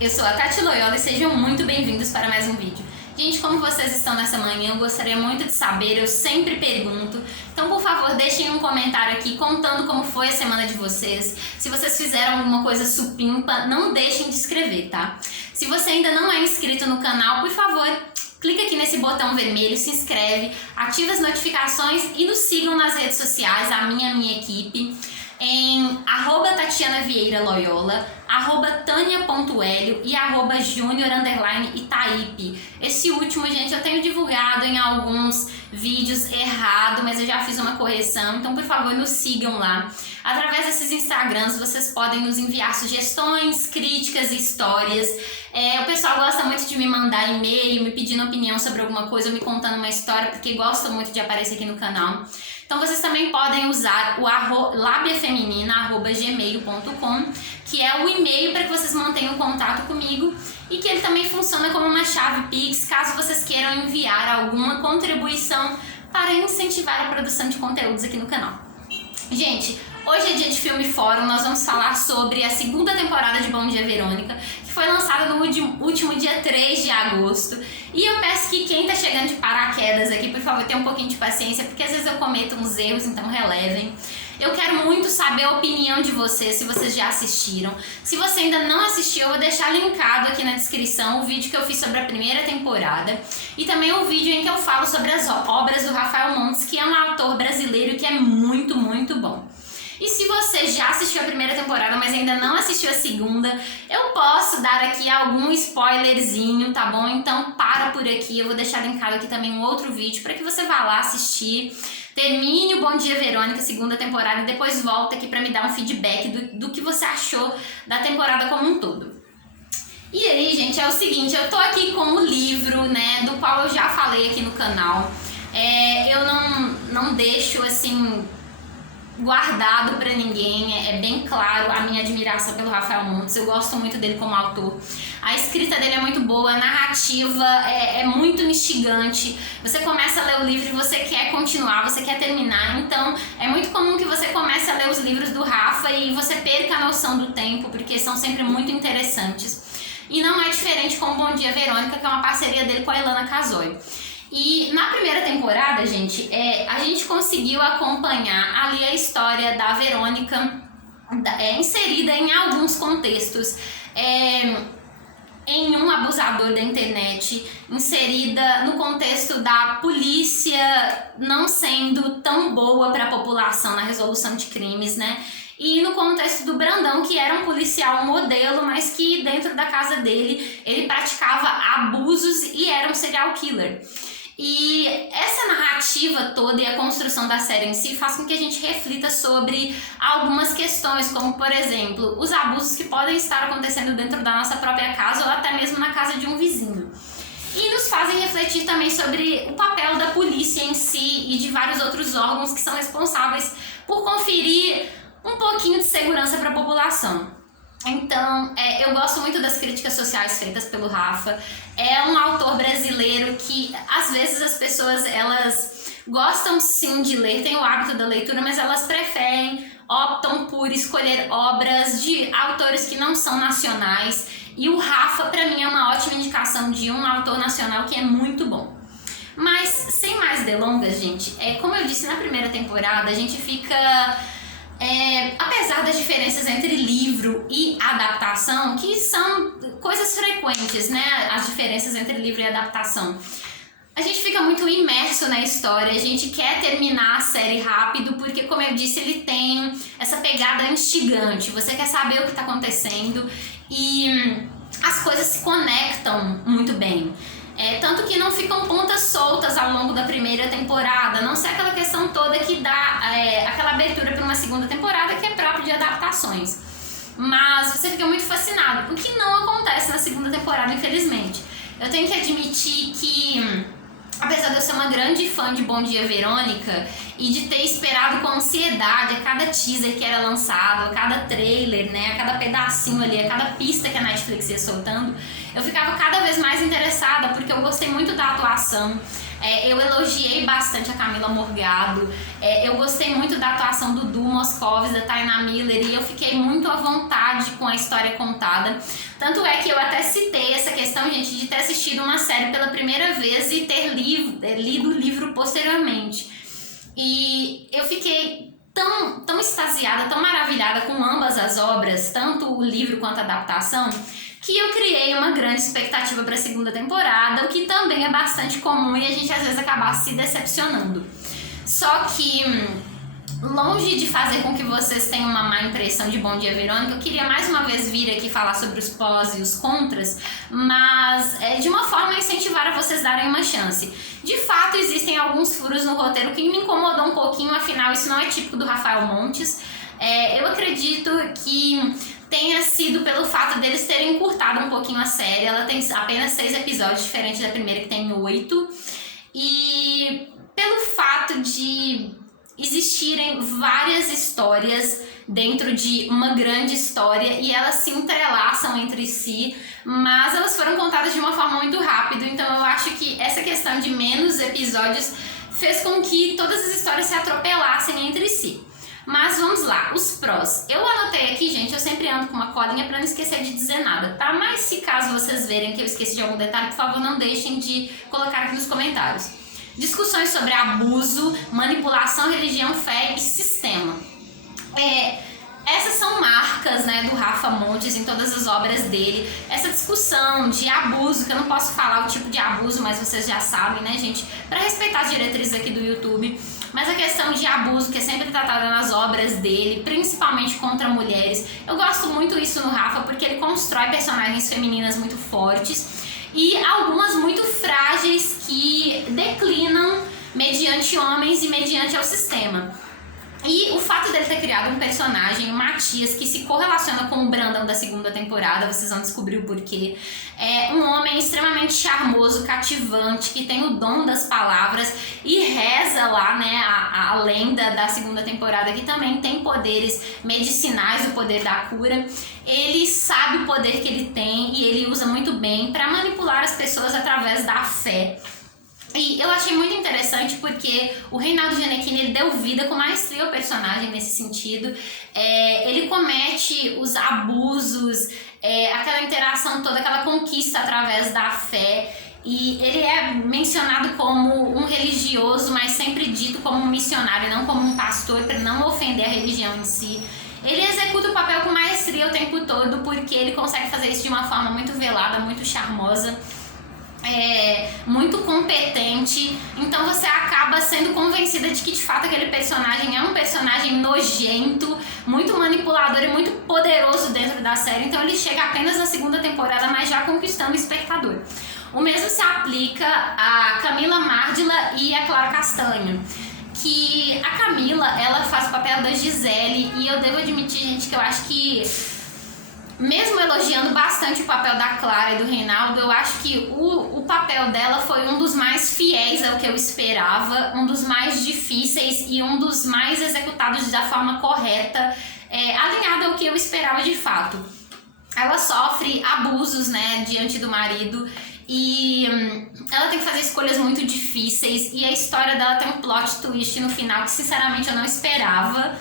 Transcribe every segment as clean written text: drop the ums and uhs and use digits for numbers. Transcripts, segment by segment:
Eu sou a Tati Loyola e sejam muito bem-vindos para mais um vídeo. Gente, como vocês estão nessa manhã, eu gostaria muito de saber, eu sempre pergunto. Então, por favor, deixem um comentário aqui contando como foi a semana de vocês. Se vocês fizeram alguma coisa supimpa, não deixem de escrever, tá? Se você ainda não é inscrito no canal, por favor, clica aqui nesse botão vermelho, se inscreve, ativa as notificações e nos sigam nas redes sociais, a minha equipe, em @TatianaVieiraLoyola, @Tania.Helio e @Junior_Itaipe. Esse último, gente, eu tenho divulgado em alguns vídeos errado, mas eu já fiz uma correção, então por favor nos sigam lá. Através desses Instagrams vocês podem nos enviar sugestões, críticas e histórias. O pessoal gosta muito de me mandar e-mail, me pedindo opinião sobre alguma coisa, me contando uma história, porque gosta muito de aparecer aqui no canal. Então vocês também podem usar o labiafeminina@gmail.com, que é o e-mail para que vocês mantenham contato comigo e que ele também funciona como uma chave Pix, caso vocês queiram enviar alguma contribuição para incentivar a produção de conteúdos aqui no canal. Gente, hoje é dia de Filme Fórum, nós vamos falar sobre a segunda temporada de Bom Dia Verônica, que foi lançada no último dia 3 de agosto. E eu peço que quem tá chegando de paraquedas aqui, por favor, tenha um pouquinho de paciência, porque às vezes eu cometo uns erros, então relevem. Eu quero muito saber a opinião de vocês, se vocês já assistiram. Se você ainda não assistiu, eu vou deixar linkado aqui na descrição o vídeo que eu fiz sobre a primeira temporada e também o vídeo em que eu falo sobre as obras do Rafael Montes, que é um autor brasileiro que é muito, muito bom. E se você já assistiu a primeira temporada, mas ainda não assistiu a segunda, eu posso dar aqui algum spoilerzinho, tá bom? Então para por aqui, eu vou deixar linkado aqui também um outro vídeo para que você vá lá assistir, termine o Bom Dia Verônica, segunda temporada, e depois volta aqui para me dar um feedback do que você achou da temporada como um todo. E aí, gente, é o seguinte, eu tô aqui com o livro, né, do qual eu já falei aqui no canal. Eu não deixo, assim, guardado pra ninguém, é bem claro a minha admiração pelo Rafael Montes, eu gosto muito dele como autor. A escrita dele é muito boa, a narrativa é muito instigante, você começa a ler o livro e você quer continuar, você quer terminar, então é muito comum que você comece a ler os livros do Rafa e você perca a noção do tempo, porque são sempre muito interessantes. E não é diferente com o Bom Dia Verônica, que é uma parceria dele com a Ilana Casoy. E na primeira temporada, gente, a gente conseguiu acompanhar ali a história da Verônica inserida em alguns contextos, em um abusador da internet, inserida no contexto da polícia não sendo tão boa para a população na resolução de crimes, né? E no contexto do Brandão, que era um policial modelo, mas que dentro da casa dele ele praticava abusos e era um serial killer. E essa narrativa toda e a construção da série em si faz com que a gente reflita sobre algumas questões, como por exemplo, os abusos que podem estar acontecendo dentro da nossa própria casa ou até mesmo na casa de um vizinho. E nos fazem refletir também sobre o papel da polícia em si e de vários outros órgãos que são responsáveis por conferir um pouquinho de segurança para a população. Então, eu gosto muito das críticas sociais feitas pelo Rafa. É um autor brasileiro que, às vezes, as pessoas, elas gostam sim de ler, têm o hábito da leitura, mas elas optam por escolher obras de autores que não são nacionais. E o Rafa, para mim, é uma ótima indicação de um autor nacional que é muito bom. Mas, sem mais delongas, gente, como eu disse na primeira temporada, a gente fica... apesar das diferenças entre livro e adaptação, que são coisas frequentes, né? As diferenças entre livro e adaptação. A gente fica muito imerso na história, a gente quer terminar a série rápido, porque, como eu disse, ele tem essa pegada instigante. Você quer saber o que está acontecendo e as coisas se conectam muito bem. Tanto que não ficam pontas soltas ao longo da primeira temporada, não ser aquela questão toda que dá aquela abertura para uma segunda temporada que é própria de adaptações. Mas você fica muito fascinado, o que não acontece na segunda temporada, infelizmente. Eu tenho que admitir que, apesar de eu ser uma grande fã de Bom Dia Verônica, e de ter esperado com ansiedade a cada teaser que era lançado, a cada trailer, né, a cada pedacinho ali, a cada pista que a Netflix ia soltando, eu ficava cada vez mais interessada, porque eu gostei muito da atuação. Eu elogiei bastante a Camila Morgado, eu gostei muito da atuação do Du Moscovis, da Taina Miller, e eu fiquei muito à vontade com a história contada. Tanto é que eu até citei essa questão, gente, de ter assistido uma série pela primeira vez e ter lido o livro posteriormente. E eu fiquei tão extasiada, tão maravilhada com ambas as obras, tanto o livro quanto a adaptação, que eu criei uma grande expectativa para a segunda temporada, o que também é bastante comum e a gente às vezes acaba se decepcionando. Só que, longe de fazer com que vocês tenham uma má impressão de Bom Dia Verônica, eu queria mais uma vez vir aqui falar sobre os prós e os contras, mas de uma forma a incentivar a vocês darem uma chance. De fato, existem alguns furos no roteiro que me incomodou um pouquinho, afinal isso não é típico do Rafael Montes. Eu acredito que tenha sido pelo fato deles terem encurtado um pouquinho a série. Ela tem apenas 6 episódios, diferente da primeira que tem 8. E pelo fato de existirem várias histórias dentro de uma grande história e elas se entrelaçam entre si, mas elas foram contadas de uma forma muito rápida. Então eu acho que essa questão de menos episódios fez com que todas as histórias se atropelassem entre si. Mas vamos lá, os prós. Eu anotei aqui, gente, eu sempre ando com uma colinha pra não esquecer de dizer nada, tá? Mas se caso vocês verem que eu esqueci de algum detalhe, por favor, não deixem de colocar aqui nos comentários. Discussões sobre abuso, manipulação, religião, fé e sistema. Essas são marcas, né, do Rafa Montes em todas as obras dele. Essa discussão de abuso, que eu não posso falar o tipo de abuso, mas vocês já sabem, né, gente? Pra respeitar as diretrizes aqui do YouTube. Mas a questão de abuso, que é sempre tratada nas obras dele, principalmente contra mulheres. Eu gosto muito disso no Rafa, porque ele constrói personagens femininas muito fortes e algumas muito frágeis que declinam mediante homens e mediante ao sistema. E o fato dele ter criado um personagem, o Matias, que se correlaciona com o Brandão da segunda temporada, vocês vão descobrir o porquê. É um homem extremamente charmoso, cativante, que tem o dom das palavras e reza lá, né, a lenda da segunda temporada, que também tem poderes medicinais, o poder da cura. Ele sabe o poder que ele tem e ele usa muito bem para manipular as pessoas através da fé. E eu achei muito interessante porque o Reinaldo Gianecchini, ele deu vida com maestria ao personagem nesse sentido. Ele comete os abusos, aquela interação toda, aquela conquista através da fé. E ele é mencionado como um religioso, mas sempre dito como um missionário, não como um pastor, para não ofender a religião em si. Ele executa o papel com maestria o tempo todo porque ele consegue fazer isso de uma forma muito velada, muito charmosa. Muito competente, então você acaba sendo convencida de que de fato aquele personagem é um personagem nojento, muito manipulador e muito poderoso dentro da série. Então ele chega apenas na segunda temporada, mas já conquistando o espectador. O mesmo se aplica a Camila Márdila e a Clara Castanho, que a Camila, ela faz o papel da Gisele, e eu devo admitir, gente, que eu acho que, mesmo elogiando bastante o papel da Clara e do Reinaldo, eu acho que o papel dela foi um dos mais fiéis ao que eu esperava, um dos mais difíceis e um dos mais executados da forma correta, alinhado ao que eu esperava de fato. Ela sofre abusos, né, diante do marido, e ela tem que fazer escolhas muito difíceis, e a história dela tem um plot twist no final que sinceramente eu não esperava.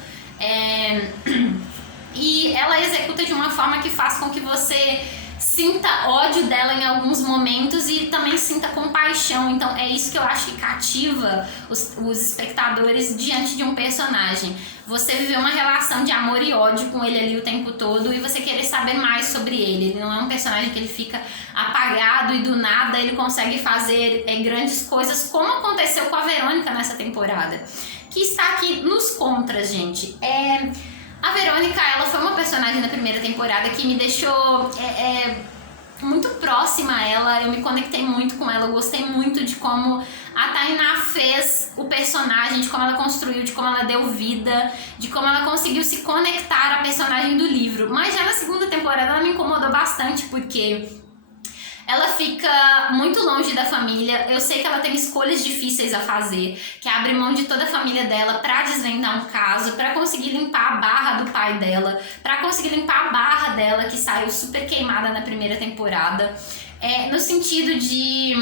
E ela executa de uma forma que faz com que você sinta ódio dela em alguns momentos e também sinta compaixão. Então é isso que eu acho que cativa os espectadores diante de um personagem. Você viver uma relação de amor e ódio com ele ali o tempo todo e você querer saber mais sobre ele. Ele não é um personagem que ele fica apagado e do nada ele consegue fazer grandes coisas, como aconteceu com a Verônica nessa temporada, que está aqui nos contras, gente. A Verônica, ela foi uma personagem da primeira temporada que me deixou muito próxima a ela, eu me conectei muito com ela, eu gostei muito de como a Tainá fez o personagem, de como ela construiu, de como ela deu vida, de como ela conseguiu se conectar à personagem do livro. Mas já na segunda temporada ela me incomodou bastante, porque ela fica muito longe da família. Eu sei que ela tem escolhas difíceis a fazer, que abre mão de toda a família dela pra desvendar um caso, pra conseguir limpar a barra do pai dela, pra conseguir limpar a barra dela, que saiu super queimada na primeira temporada. No sentido de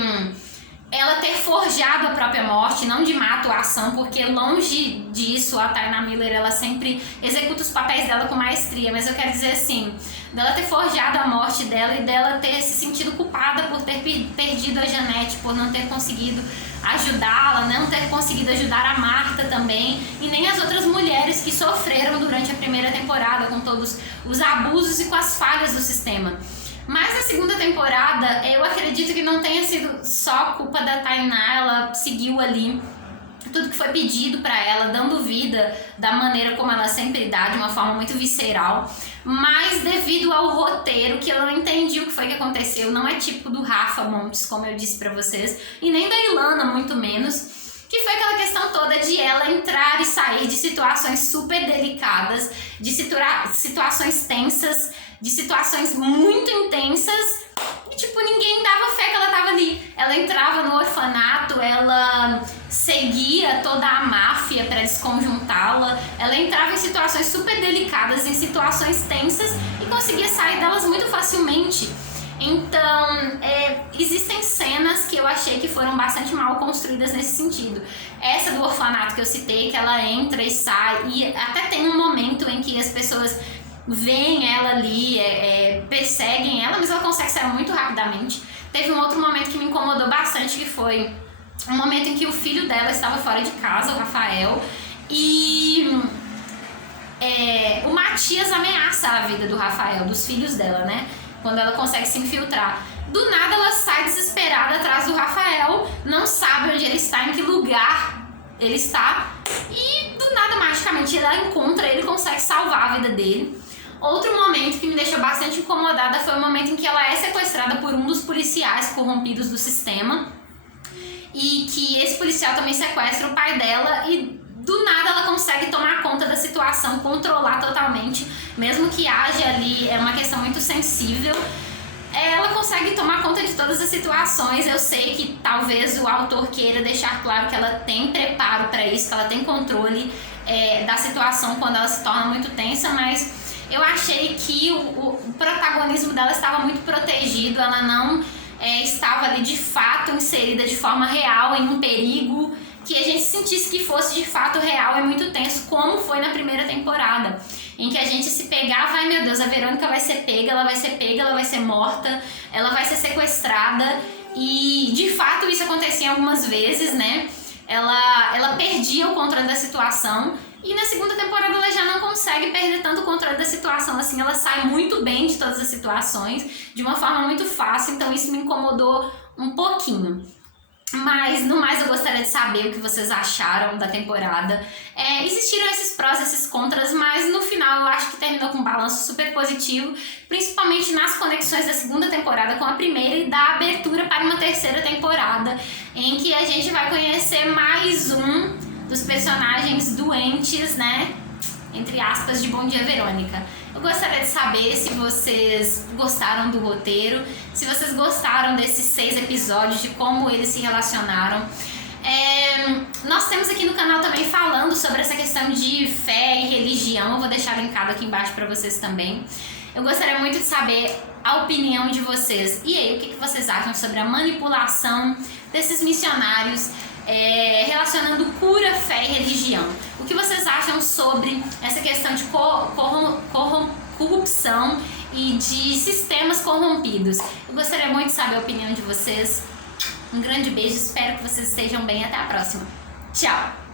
ela ter forjado a própria morte, não de má atuação, porque longe disso, a Taina Miller, ela sempre executa os papéis dela com maestria, mas eu quero dizer assim, dela ter forjado a morte dela e dela ter se sentido culpada por ter perdido a Janete, por não ter conseguido ajudá-la, não ter conseguido ajudar a Marta também, e nem as outras mulheres que sofreram durante a primeira temporada com todos os abusos e com as falhas do sistema. Mas na segunda temporada, eu acredito que não tenha sido só culpa da Tainá, ela seguiu ali tudo que foi pedido pra ela, dando vida da maneira como ela sempre dá, de uma forma muito visceral, mas devido ao roteiro, que ela não entendia o que foi que aconteceu, não é típico do Rafa Montes, como eu disse pra vocês, e nem da Ilana, muito menos, que foi aquela questão toda de ela entrar e sair de situações super delicadas, de situações tensas, de situações muito intensas, e tipo, ninguém dava fé que ela tava ali. Ela entrava no orfanato, ela seguia toda a máfia para desconjuntá-la, ela entrava em situações super delicadas, em situações tensas, e conseguia sair delas muito facilmente. Então, existem cenas que eu achei que foram bastante mal construídas nesse sentido. Essa do orfanato que eu citei, que ela entra e sai, e até tem um momento em que as pessoas veem ela ali, perseguem ela, mas ela consegue sair muito rapidamente. Teve um outro momento que me incomodou bastante, que foi um momento em que o filho dela estava fora de casa, o Rafael, e o Matias ameaça a vida do Rafael, dos filhos dela, né? Quando ela consegue se infiltrar. Do nada ela sai desesperada atrás do Rafael, não sabe onde ele está, em que lugar ele está, e do nada, magicamente, ela encontra ele e consegue salvar a vida dele. Outro momento que me deixou bastante incomodada foi o momento em que ela é sequestrada por um dos policiais corrompidos do sistema, e que esse policial também sequestra o pai dela, e do nada ela consegue tomar conta da situação, controlar totalmente, mesmo que haja ali uma questão muito sensível, ela consegue tomar conta de todas as situações. Eu sei que talvez o autor queira deixar claro que ela tem preparo para isso, que ela tem controle da situação quando ela se torna muito tensa, mas eu achei que o protagonismo dela estava muito protegido, ela não estava ali de fato inserida de forma real em um perigo que a gente sentisse que fosse de fato real e muito tenso, como foi na primeira temporada, em que a gente se pegava, ai meu Deus, a Verônica vai ser pega, ela vai ser morta, ela vai ser sequestrada, e de fato isso acontecia algumas vezes, né? Ela perdia o controle da situação, e na segunda temporada ela já não consegue perder tanto o controle da situação, assim, ela sai muito bem de todas as situações, de uma forma muito fácil, então isso me incomodou um pouquinho. Mas, no mais, eu gostaria de saber o que vocês acharam da temporada. Existiram esses prós e esses contras, mas no final eu acho que terminou com um balanço super positivo, principalmente nas conexões da segunda temporada com a primeira e da abertura para uma terceira temporada, em que a gente vai conhecer mais um dos personagens doentes, né? Entre aspas, de Bom Dia Verônica. Eu gostaria de saber se vocês gostaram do roteiro, se vocês gostaram desses 6 episódios, de como eles se relacionaram. Nós temos aqui no canal também falando sobre essa questão de fé e religião, eu vou deixar linkado aqui embaixo para vocês também. Eu gostaria muito de saber a opinião de vocês. E aí, o que vocês acham sobre a manipulação desses missionários relacionando cura, fé e religião? O que vocês acham sobre essa questão de corrupção e de sistemas corrompidos? Eu gostaria muito de saber a opinião de vocês. Um grande beijo, espero que vocês estejam bem. Até a próxima. Tchau!